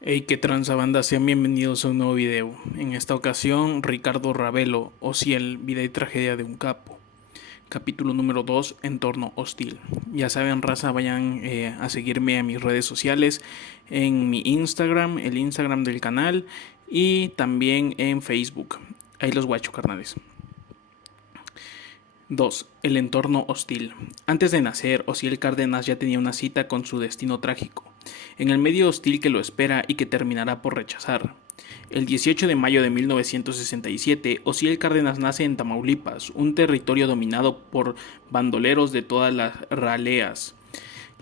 Hey, qué tranza banda, sean bienvenidos a un nuevo video. En esta ocasión, Ricardo Ravelo, Ociel, vida y tragedia de un capo. Capítulo número 2, entorno hostil. Ya saben, raza, vayan a seguirme a mis redes sociales, en mi Instagram, el Instagram del canal y también en Facebook. Ahí los guacho, carnales. 2. El entorno hostil. Antes de nacer, Ociel Cárdenas ya tenía una cita con su destino trágico, en el medio hostil que lo espera y que terminará por rechazar. El 18 de mayo de 1967, Ociel Cárdenas nace en Tamaulipas, un territorio dominado por bandoleros de todas las raleas.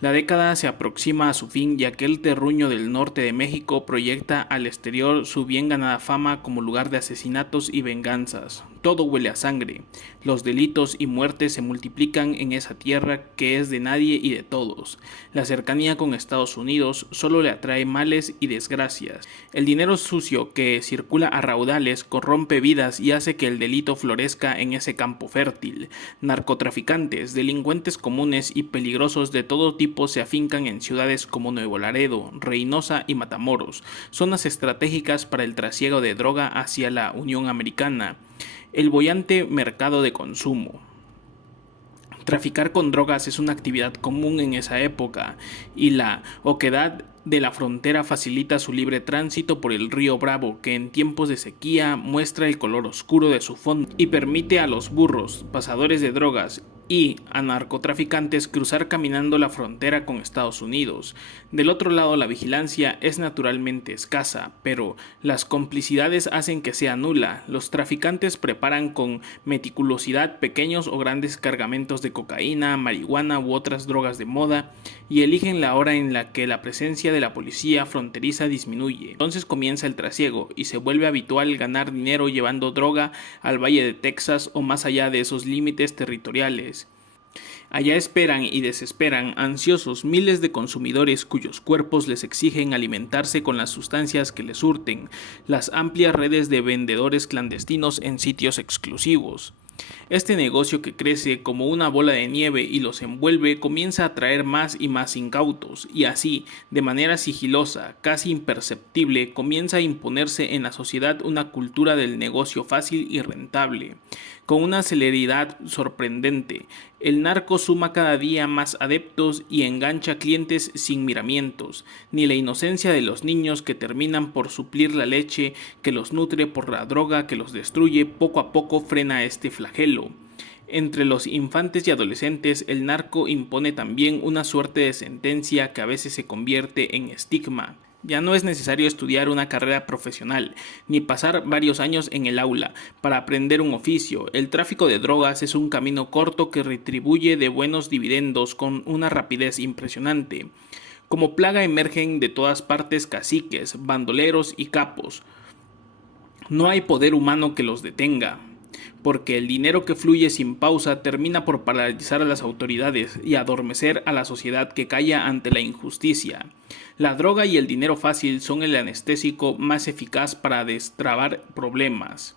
La década se aproxima a su fin y aquel terruño del norte de México proyecta al exterior su bien ganada fama como lugar de asesinatos y venganzas. Todo huele a sangre. Los delitos y muertes se multiplican en esa tierra que es de nadie y de todos. La cercanía con Estados Unidos solo le atrae males y desgracias. El dinero sucio que circula a raudales corrompe vidas y hace que el delito florezca en ese campo fértil. Narcotraficantes, delincuentes comunes y peligrosos de todo tipo se afincan en ciudades como Nuevo Laredo, Reynosa y Matamoros, zonas estratégicas para el trasiego de droga hacia la Unión Americana. El boyante mercado de consumo. Traficar con drogas es una actividad común en esa época y la oquedad de la frontera facilita su libre tránsito por el río Bravo, que en tiempos de sequía muestra el color oscuro de su fondo y permite a los burros, pasadores de drogas y a narcotraficantes cruzar caminando la frontera con Estados Unidos. Del otro lado, la vigilancia es naturalmente escasa, pero las complicidades hacen que sea nula. Los traficantes preparan con meticulosidad pequeños o grandes cargamentos de cocaína, marihuana u otras drogas de moda y eligen la hora en la que la presencia de la policía fronteriza disminuye. Entonces comienza el trasiego y se vuelve habitual ganar dinero llevando droga al Valle de Texas o más allá de esos límites territoriales. Allá esperan y desesperan, ansiosos, miles de consumidores cuyos cuerpos les exigen alimentarse con las sustancias que les surten, las amplias redes de vendedores clandestinos en sitios exclusivos. Este negocio que crece como una bola de nieve y los envuelve comienza a atraer más y más incautos, y así, de manera sigilosa, casi imperceptible, comienza a imponerse en la sociedad una cultura del negocio fácil y rentable. Con una celeridad sorprendente, el narco suma cada día más adeptos y engancha clientes sin miramientos, ni la inocencia de los niños que terminan por suplir la leche que los nutre por la droga que los destruye poco a poco frena este flagelo. Entre los infantes y adolescentes, el narco impone también una suerte de sentencia que a veces se convierte en estigma. Ya no es necesario estudiar una carrera profesional, ni pasar varios años en el aula para aprender un oficio. El tráfico de drogas es un camino corto que retribuye de buenos dividendos con una rapidez impresionante. Como plaga emergen de todas partes caciques, bandoleros y capos. No hay poder humano que los detenga, porque el dinero que fluye sin pausa termina por paralizar a las autoridades y adormecer a la sociedad que calla ante la injusticia. La droga y el dinero fácil son el anestésico más eficaz para destrabar problemas.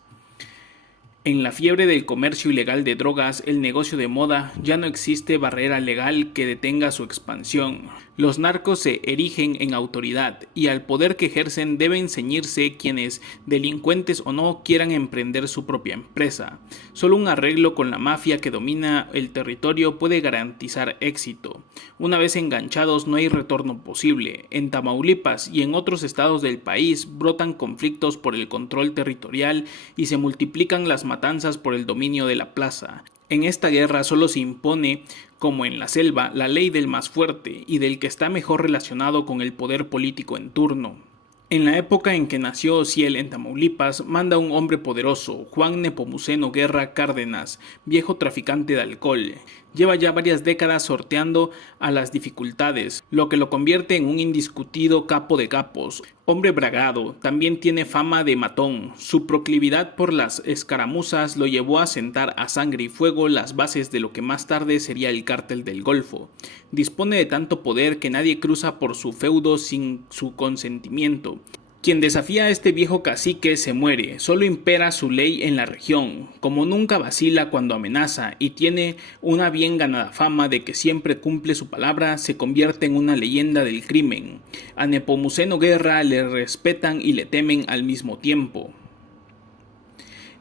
En la fiebre del comercio ilegal de drogas, el negocio de moda, ya no existe barrera legal que detenga su expansión. Los narcos se erigen en autoridad y al poder que ejercen deben ceñirse quienes, delincuentes o no, quieran emprender su propia empresa. Solo un arreglo con la mafia que domina el territorio puede garantizar éxito. Una vez enganchados no hay retorno posible. En Tamaulipas y en otros estados del país brotan conflictos por el control territorial y se multiplican las matanzas por el dominio de la plaza. En esta guerra solo se impone, como en la selva, la ley del más fuerte y del que está mejor relacionado con el poder político en turno. En la época en que nació Ociel en Tamaulipas, manda un hombre poderoso, Juan Nepomuceno Guerra Cárdenas, viejo traficante de alcohol. Lleva ya varias décadas sorteando a las dificultades, lo que lo convierte en un indiscutido capo de capos. Hombre bragado, también tiene fama de matón. Su proclividad por las escaramuzas lo llevó a sentar a sangre y fuego las bases de lo que más tarde sería el Cártel del Golfo. Dispone de tanto poder que nadie cruza por su feudo sin su consentimiento. Quien desafía a este viejo cacique se muere, solo impera su ley en la región, como nunca vacila cuando amenaza y tiene una bien ganada fama de que siempre cumple su palabra, se convierte en una leyenda del crimen. A Nepomuceno Guerra le respetan y le temen al mismo tiempo.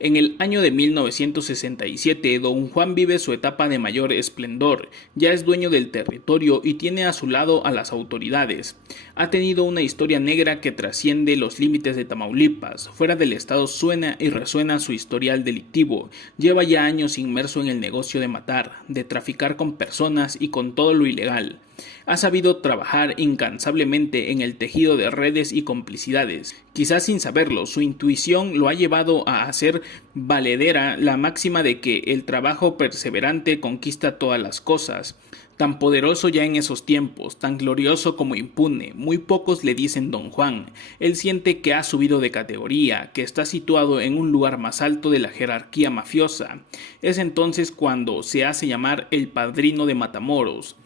En el año de 1967, Don Juan vive su etapa de mayor esplendor, ya es dueño del territorio y tiene a su lado a las autoridades. Ha tenido una historia negra que trasciende los límites de Tamaulipas. Fuera del estado suena y resuena su historial delictivo. Lleva ya años inmerso en el negocio de matar, de traficar con personas y con todo lo ilegal. Ha sabido trabajar incansablemente en el tejido de redes y complicidades. Quizás sin saberlo, su intuición lo ha llevado a hacer valedera la máxima de que el trabajo perseverante conquista todas las cosas. Tan poderoso ya en esos tiempos, tan glorioso como impune, muy pocos le dicen Don Juan. Él siente que ha subido de categoría, que está situado en un lugar más alto de la jerarquía mafiosa. Es entonces cuando se hace llamar el padrino de Matamoros.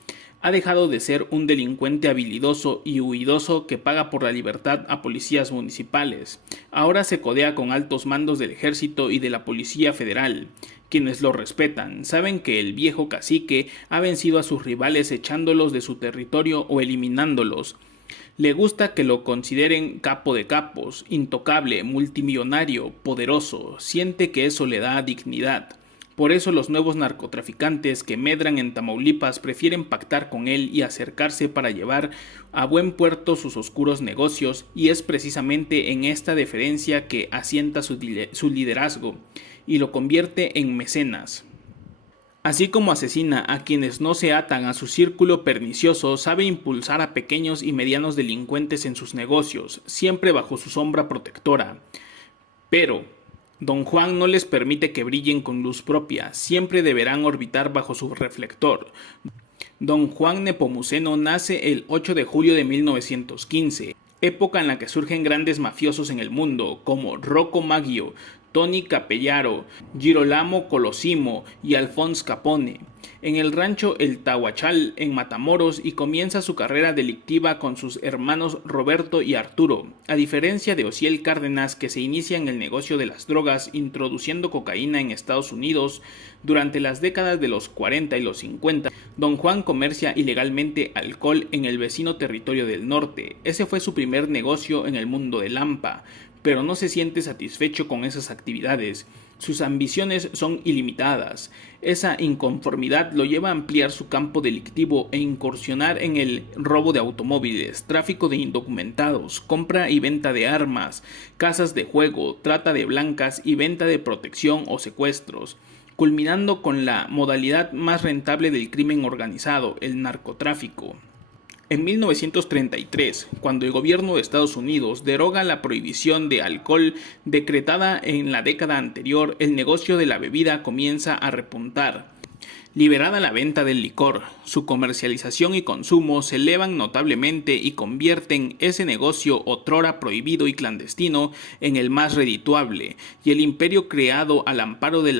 Ha dejado de ser un delincuente habilidoso y huidoso que paga por la libertad a policías municipales. Ahora se codea con altos mandos del ejército y de la policía federal. Quienes lo respetan saben que el viejo cacique ha vencido a sus rivales echándolos de su territorio o eliminándolos. Le gusta que lo consideren capo de capos, intocable, multimillonario, poderoso. Siente que eso le da dignidad. Por eso los nuevos narcotraficantes que medran en Tamaulipas prefieren pactar con él y acercarse para llevar a buen puerto sus oscuros negocios, y es precisamente en esta deferencia que asienta su liderazgo y lo convierte en mecenas. Así como asesina a quienes no se atan a su círculo pernicioso, sabe impulsar a pequeños y medianos delincuentes en sus negocios, siempre bajo su sombra protectora. Pero Don Juan no les permite que brillen con luz propia, siempre deberán orbitar bajo su reflector. Don Juan Nepomuceno nace el 8 de julio de 1915, época en la que surgen grandes mafiosos en el mundo, como Rocco Maggio, Tony Capellaro, Girolamo Colosimo y Alphonse Capone, en el rancho El Tahuachal en Matamoros, y comienza su carrera delictiva con sus hermanos Roberto y Arturo. A diferencia de Osiel Cárdenas, que se inicia en el negocio de las drogas introduciendo cocaína en Estados Unidos durante las décadas de los 40 y los 50, Don Juan comercia ilegalmente alcohol en el vecino territorio del norte. Ese fue su primer negocio en el mundo de Lampa, pero no se siente satisfecho con esas actividades. Sus ambiciones son ilimitadas. Esa inconformidad lo lleva a ampliar su campo delictivo e incursionar en el robo de automóviles, tráfico de indocumentados, compra y venta de armas, casas de juego, trata de blancas y venta de protección o secuestros, culminando con la modalidad más rentable del crimen organizado, el narcotráfico. En 1933, cuando el gobierno de Estados Unidos deroga la prohibición de alcohol decretada en la década anterior, el negocio de la bebida comienza a repuntar. Liberada la venta del licor, su comercialización y consumo se elevan notablemente y convierten ese negocio otrora prohibido y clandestino en el más redituable, y el imperio creado al amparo del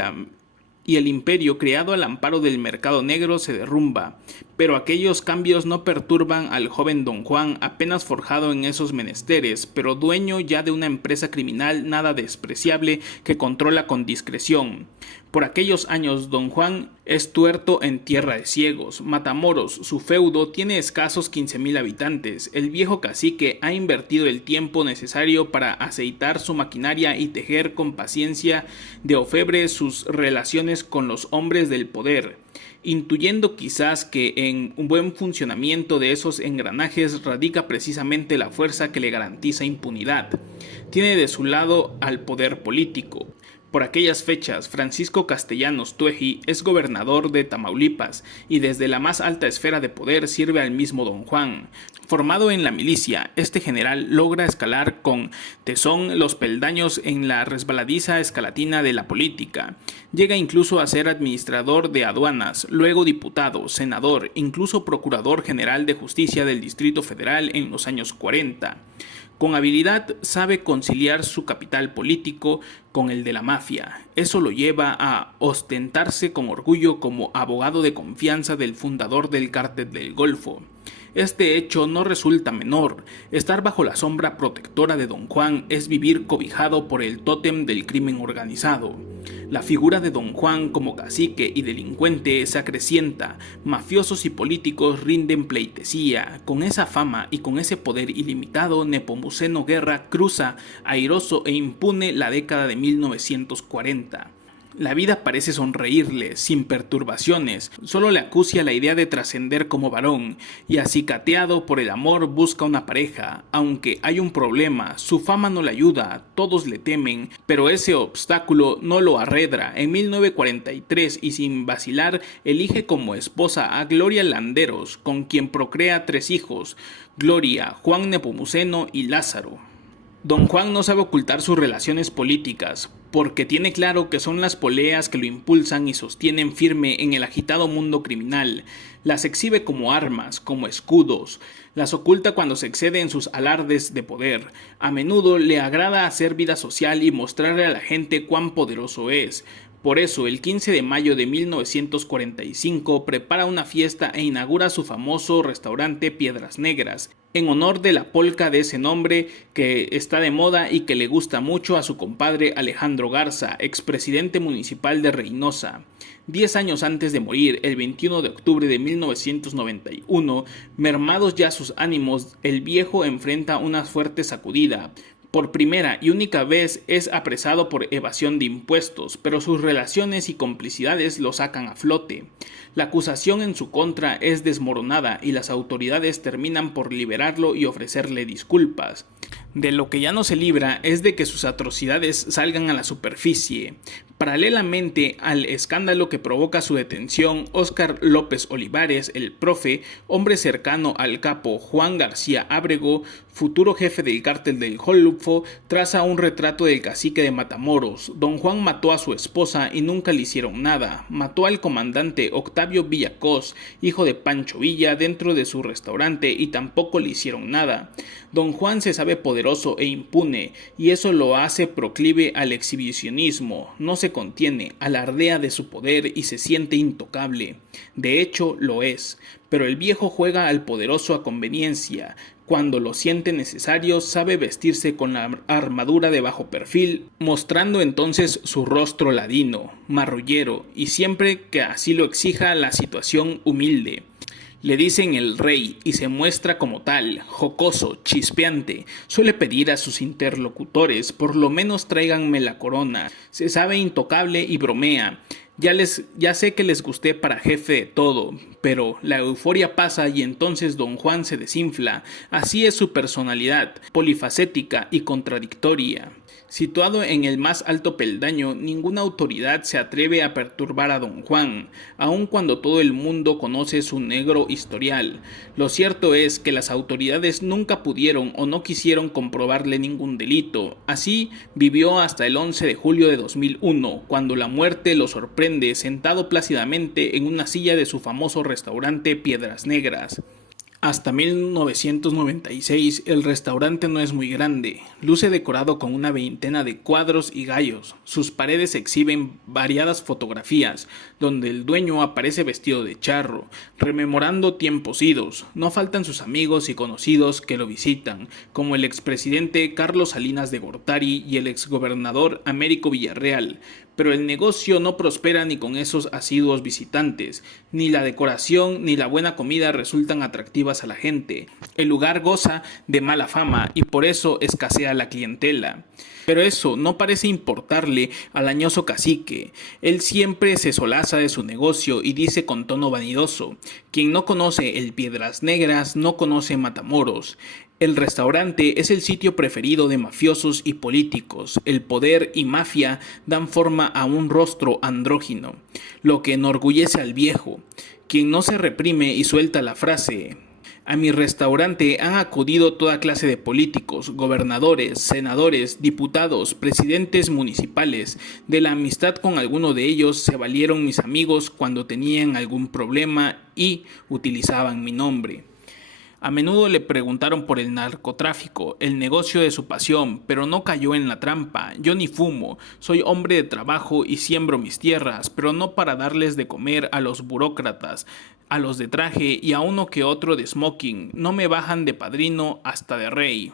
mercado negro se derrumba. Pero aquellos cambios no perturban al joven Don Juan, apenas forjado en esos menesteres, pero dueño ya de una empresa criminal nada despreciable que controla con discreción. Por aquellos años Don Juan es tuerto en tierra de ciegos. Matamoros, su feudo, tiene escasos 15,000 habitantes. El viejo cacique ha invertido el tiempo necesario para aceitar su maquinaria y tejer con paciencia de orfebre sus relaciones con los hombres del poder, intuyendo quizás que en un buen funcionamiento de esos engranajes radica precisamente la fuerza que le garantiza impunidad. Tiene de su lado al poder político. Por aquellas fechas, Francisco Castellanos Tueji es gobernador de Tamaulipas y desde la más alta esfera de poder sirve al mismo Don Juan. Formado en la milicia, este general logra escalar con tesón los peldaños en la resbaladiza escalatina de la política. Llega incluso a ser administrador de aduanas, luego diputado, senador, incluso procurador general de justicia del Distrito Federal en los años 40. Con habilidad sabe conciliar su capital político con el de la mafia. Eso lo lleva a ostentarse con orgullo como abogado de confianza del fundador del Cártel del Golfo. Este hecho no resulta menor. Estar bajo la sombra protectora de Don Juan es vivir cobijado por el tótem del crimen organizado. La figura de Don Juan como cacique y delincuente se acrecienta, mafiosos y políticos rinden pleitesía. Con esa fama y con ese poder ilimitado, Nepomuceno Guerra cruza, airoso e impune, la década de 1940. La vida parece sonreírle, sin perturbaciones, solo le acucia la idea de trascender como varón, y acicateado por el amor busca una pareja. Aunque hay un problema, su fama no le ayuda, todos le temen, pero ese obstáculo no lo arredra. En 1943, y sin vacilar, elige como esposa a Gloria Landeros, con quien procrea 3 hijos, Gloria, Juan Nepomuceno y Lázaro. Don Juan no sabe ocultar sus relaciones políticas, porque tiene claro que son las poleas que lo impulsan y sostienen firme en el agitado mundo criminal. Las exhibe como armas, como escudos, las oculta cuando se excede en sus alardes de poder. A menudo le agrada hacer vida social y mostrarle a la gente cuán poderoso es. Por eso, el 15 de mayo de 1945 prepara una fiesta e inaugura su famoso restaurante Piedras Negras, en honor de la polca de ese nombre que está de moda y que le gusta mucho a su compadre Alejandro Garza, expresidente municipal de Reynosa. 10 años antes de morir, el 21 de octubre de 1991, mermados ya sus ánimos, el viejo enfrenta una fuerte sacudida. Por primera y única vez es apresado por evasión de impuestos, pero sus relaciones y complicidades lo sacan a flote. La acusación en su contra es desmoronada y las autoridades terminan por liberarlo y ofrecerle disculpas. De lo que ya no se libra es de que sus atrocidades salgan a la superficie. Paralelamente al escándalo que provoca su detención, Óscar López Olivares, el profe, hombre cercano al capo Juan García Ábrego, futuro jefe del Cártel del Golfo, traza un retrato del cacique de Matamoros. Don Juan mató a su esposa y nunca le hicieron nada. Mató al comandante Octavio Villacós, hijo de Pancho Villa, dentro de su restaurante y tampoco le hicieron nada. Don Juan se sabe poderoso e impune, y eso lo hace proclive al exhibicionismo. No se contiene, alardea de su poder y se siente intocable. De hecho, lo es. Pero el viejo juega al poderoso a conveniencia. Cuando lo siente necesario, sabe vestirse con la armadura de bajo perfil, mostrando entonces su rostro ladino, marrullero, y siempre que así lo exija la situación humilde. Le dicen el rey y se muestra como tal, jocoso, chispeante. Suele pedir a sus interlocutores, por lo menos tráiganme la corona. Se sabe intocable y bromea. Ya sé que les gusté para jefe de todo, pero la euforia pasa y entonces Don Juan se desinfla. Así es su personalidad, polifacética y contradictoria. Situado en el más alto peldaño, ninguna autoridad se atreve a perturbar a Don Juan, aun cuando todo el mundo conoce su negro historial. Lo cierto es que las autoridades nunca pudieron o no quisieron comprobarle ningún delito. Así vivió hasta el 11 de julio de 2001, cuando la muerte lo sorprende sentado plácidamente en una silla de su famoso restaurante Piedras Negras. Hasta 1996 el restaurante no es muy grande, luce decorado con una veintena de cuadros y gallos. Sus paredes exhiben variadas fotografías, donde el dueño aparece vestido de charro, rememorando tiempos idos. No faltan sus amigos y conocidos que lo visitan, como el expresidente Carlos Salinas de Gortari y el exgobernador Américo Villarreal. Pero el negocio no prospera ni con esos asiduos visitantes, ni la decoración ni la buena comida resultan atractivas a la gente. El lugar goza de mala fama y por eso escasea la clientela. Pero eso no parece importarle al añoso cacique. Él siempre se solaza de su negocio y dice con tono vanidoso: quien no conoce el Piedras Negras no conoce Matamoros. El restaurante es el sitio preferido de mafiosos y políticos. El poder y mafia dan forma a un rostro andrógino, lo que enorgullece al viejo, quien no se reprime y suelta la frase: a mi restaurante han acudido toda clase de políticos, gobernadores, senadores, diputados, presidentes municipales. De la amistad con alguno de ellos se valieron mis amigos cuando tenían algún problema y utilizaban mi nombre. A menudo le preguntaron por el narcotráfico, el negocio de su pasión, pero no cayó en la trampa. Yo ni fumo, soy hombre de trabajo y siembro mis tierras, pero no para darles de comer a los burócratas, a los de traje y a uno que otro de smoking. No me bajan de padrino hasta de rey.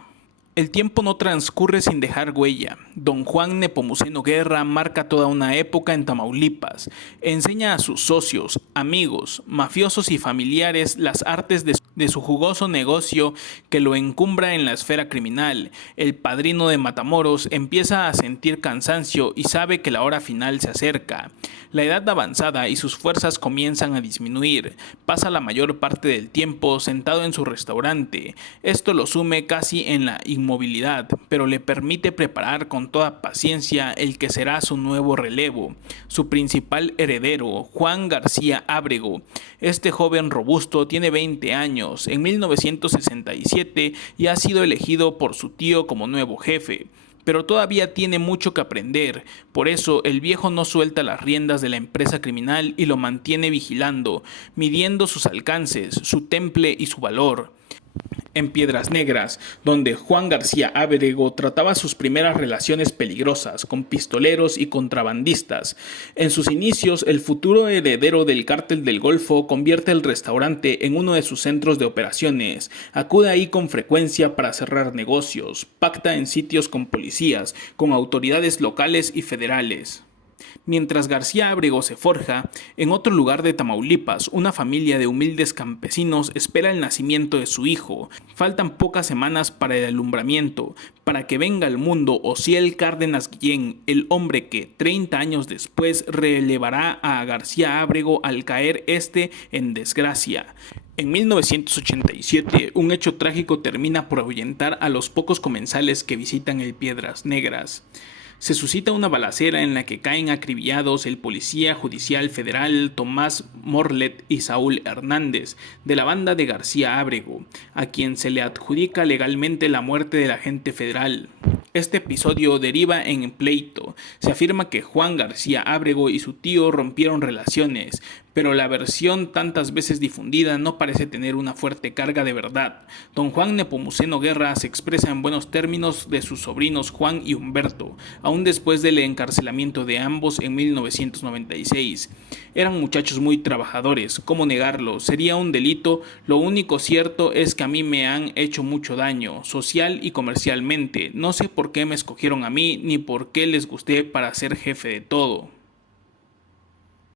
El tiempo no transcurre sin dejar huella. Don Juan Nepomuceno Guerra marca toda una época en Tamaulipas. Enseña a sus socios, amigos, mafiosos y familiares las artes de su jugoso negocio que lo encumbra en la esfera criminal. El padrino de Matamoros empieza a sentir cansancio y sabe que la hora final se acerca. La edad avanzada y sus fuerzas comienzan a disminuir. Pasa la mayor parte del tiempo sentado en su restaurante. Esto lo sume casi en la inmovilidad, pero le permite preparar con toda paciencia el que será su nuevo relevo, su principal heredero, Juan García Ábrego. Este joven robusto tiene 20 años, en 1967 y ha sido elegido por su tío como nuevo jefe. Pero todavía tiene mucho que aprender, por eso el viejo no suelta las riendas de la empresa criminal y lo mantiene vigilando, midiendo sus alcances, su temple y su valor. En Piedras Negras, donde Juan García Ábrego trataba sus primeras relaciones peligrosas con pistoleros y contrabandistas. En sus inicios, el futuro heredero del Cártel del Golfo convierte el restaurante en uno de sus centros de operaciones. Acude ahí con frecuencia para cerrar negocios, pacta en sitios con policías, con autoridades locales y federales. Mientras García Ábrego se forja, en otro lugar de Tamaulipas, una familia de humildes campesinos espera el nacimiento de su hijo. Faltan pocas semanas para el alumbramiento, para que venga al mundo Osiel Cárdenas Guillén, el hombre que, 30 años después, relevará a García Ábrego al caer en desgracia. En 1987, un hecho trágico termina por ahuyentar a los pocos comensales que visitan el Piedras Negras. Se suscita una balacera en la que caen acribillados el policía judicial federal Tomás Morlet y Saúl Hernández, de la banda de García Ábrego, a quien se le adjudica legalmente la muerte del agente federal. Este episodio deriva en pleito. Se afirma que Juan García Ábrego y su tío rompieron relaciones, pero la versión tantas veces difundida no parece tener una fuerte carga de verdad. Don Juan Nepomuceno Guerra se expresa en buenos términos de sus sobrinos Juan y Humberto, aún después del encarcelamiento de ambos en 1996. Eran muchachos muy trabajadores, ¿cómo negarlo? Sería un delito. Lo único cierto es que a mí me han hecho mucho daño, social y comercialmente. No sé por qué me escogieron a mí, ni por qué les gusté para ser jefe de todo.